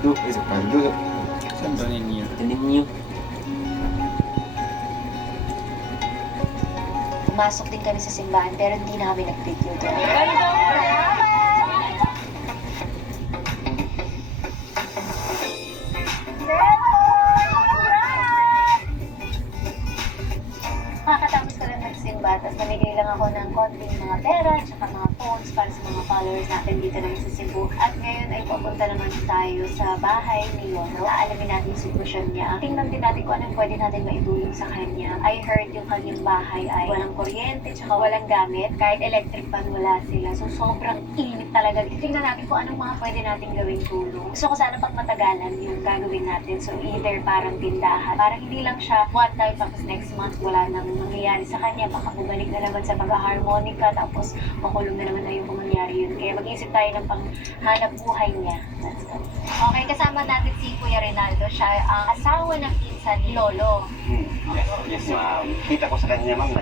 Paldo. Sa paldo. Santo Niño. Ito ninyo. Pumasok din kami sa simbahan pero hindi na kami nag-video doon. Makakatapos ko lang nagsimba, tapos namigay lang ako ng konting mga pera, tsaka mga phones para sa mga followers natin dito lang sa Cebu. At ngayon ay pupunta naman tayo sa bahay ni Lolo. Aalamin natin yung sitwasyon niya. Tingnan din natin kung anong pwede natin maitulong sa kanya. I heard yung kanyang bahay ay walang kuryente, tsaka walang gamit. Kahit electric fan wala sila. So sobrang init talaga. Tingnan natin kung anong mga pwede natin gawing tulong. Gusto ko sana pag matagalan yung gagawin natin. So either parang tindahan. Parang hindi lang siya one time tapos next month wala nang mangyayari sa kanya. Baka bumalik na naman sa pag-harmonica tapos makulong na naman na yung mangyayari yun. Kaya mag-isip tayo ng panghanap buhay niya. Let's go. Okay, kasama natin si Kuya Rinaldo. Siya ang asawa ng pinsan ni Lolo. Yes, ma'am. Kita ko sa kanya, ma'am.